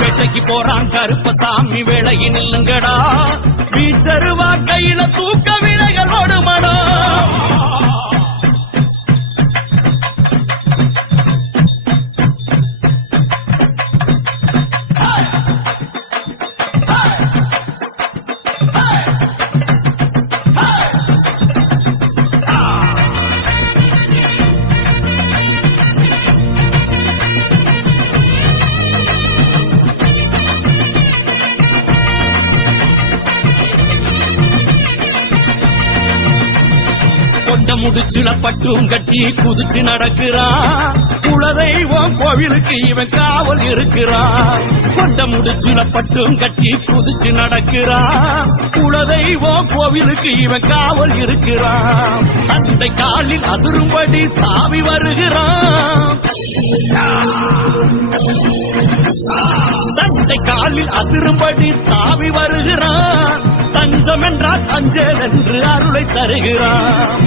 வேட்டைக்கு போறான் கருப்பசாமி வேலையை நில்லுங்கடா. வீச்சருவா கையில தூக்க விலைகள் ஓடுமடா. கொண்ட முடிச்சுல பட்டும் கட்டி குதிச்சு நடக்கிறான் குலதெய்வம் கோவிலுக்கு இவன் காவல் இருக்கிறான் கொண்ட முடிச்சுல பட்டும் கட்டி குதிச்சு நடக்கிறான் குலதெய்வம் கோவிலுக்கு இவன் காவல் இருக்கிறான் அண்டை காலில் அதிரும்படி தாவி வருகிறான் தந்தை காலில் அதிரும்படி தாவி வருகிறான் தஞ்சம் என்றால் அஞ்சல் என்று அருளை தருகிறான்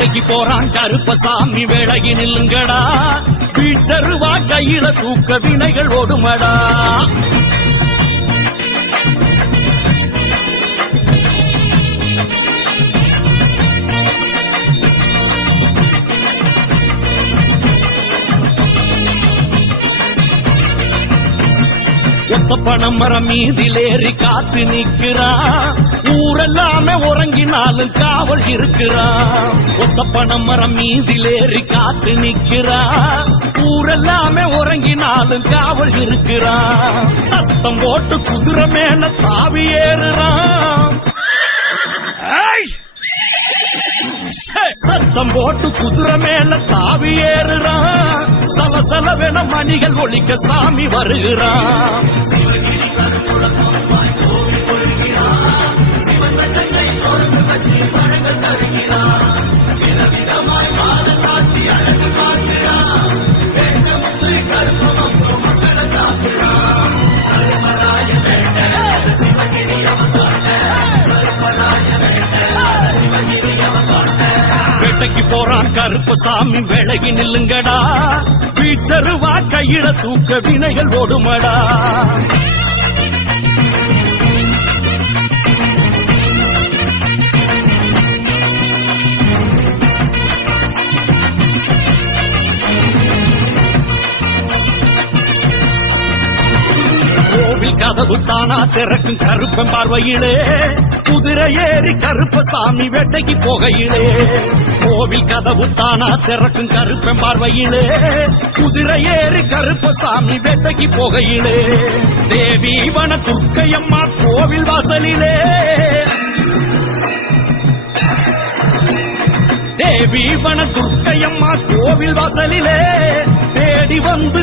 வேட்டைக்கு போறான் கருப்பசாமி வேலையை நில்லுங்கடா. வீச்சருவா கையில தூக்க வினைகள் ஓடுமடா. ஒத்த பணம் மரம் மீதிலேறி காத்து நிக்கிறான் ஊரெல்லாமே உறங்கினாலும் காவல் இருக்கிறான் ஒத்த பணம் மரம் மீதிலேறி காத்து நிக்கிறான் ஊரெல்லாமே உறங்கினாலும் காவல் இருக்கிறான் சத்தம் போட்டு குதிரை மேல தாவி ஏறுறான் சத்தம் போட்டு குதிரை மேல தாவி ஏறுறான் சலசலவென மணிகள் ஒழிக்க சாமி வருகிறான் வேட்டைக்கு போறான் கருப்பு சாமி. விலகி நில்லுங்கடா. வீச்சருவா கையில தூக்க வினைகள் ஓடுமடா. கோயில் கதவு தானா திறக்கும் கருப்பன் பார்வையிலே. குதிரை ஏறி கருப்ப சாமி வேட்டைக்கு போகையிலே. கோவில் கதவு தானா திறக்கும் கருப்பன் பார்வையிலே. குதிரை ஏறி கருப்ப சாமி வேட்டைக்கு போகையிலே. தேவி வன துர்க்கையம்மா கோவில் வாசலிலே. தேவி வன துர்க்கையம்மா கோவில் வாசலிலே.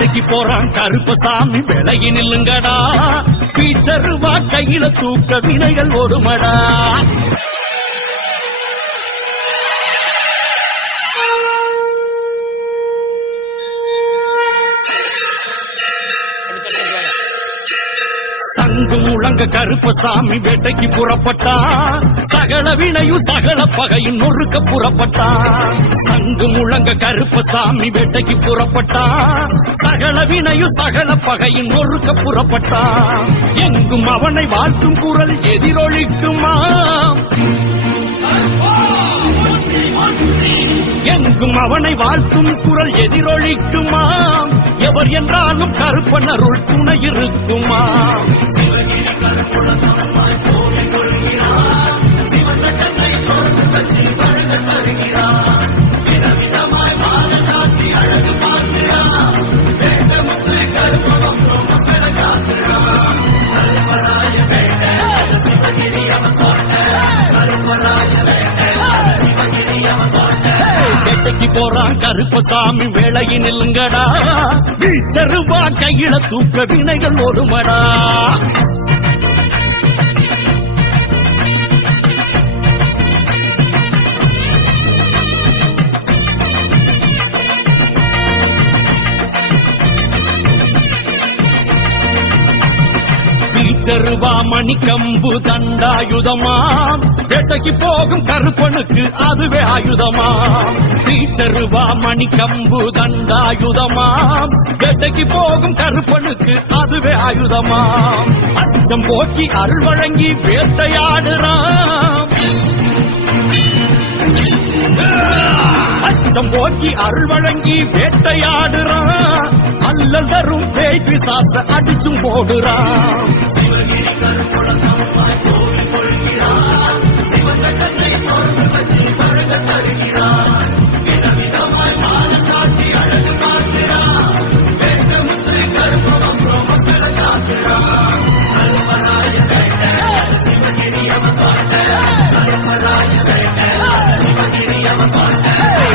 வேட்டைக்கு போறான் கருப்பசாமி விலகி நில்லுங்கடா. பீச்சருவா கையில தூக்க வினைகள் ஒருமடா சங்கு முழங்க கருப்பு சாமி வேட்டைக்கு புறப்பட்டா. சகல வினையும் சகல பகையும் நொறுக்க புறப்பட்டா. அங்கு முழங்க கருப்பசாமி வேட்டைக்கு புறப்பட்டான் சகல வினையும் சகல பகையும் நொறுக்க புறப்பட்டான் எங்கும் அவனை வாழ்த்தும் குரல் எதிரொலிக்குமா? எங்கும் அவனை வாழ்த்தும் குரல் எதிரொலிக்குமா? எவர் என்றாலும் கருப்பனருள் துணை இருக்குமா? வேட்டைக்கு போறான் கருப்பசாமி வேலையை நெல்லுங்கடா. வீச்சருவா கையில தூக்க வினைகள் ஓடுமடா. வீச்சருவா மணிக்கம்பு தண்டாயுதமா வேட்டைக்கு போகும் கருப்பனுக்கு அதுவே ஆயுதமா சருவா மணி கம்பு தண்டாயுதமாம். வேட்டைக்கு போகும் கருப்பனுக்கு அதுவே ஆயுதமாம். அச்சம் போக்கி அருள் வழங்கி வேட்டையாடுறாம். அச்சம் போக்கி அருள் வழங்கி வேட்டையாடுறான் அல்லல் தரும் பேய் பிசாச அடிச்சும் போடுறான்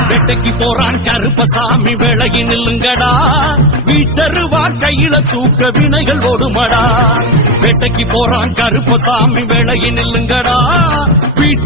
வேட்டைக்கு போறான் கருப்பசாமி விலகி நில்லுங்கடா. வீச்சருவா கையில தூக்க வினைகள் ஓடுமடா. வேட்டைக்கு போறான் கருப்பசாமி விலகி நில்லுங்கடா. வீச்ச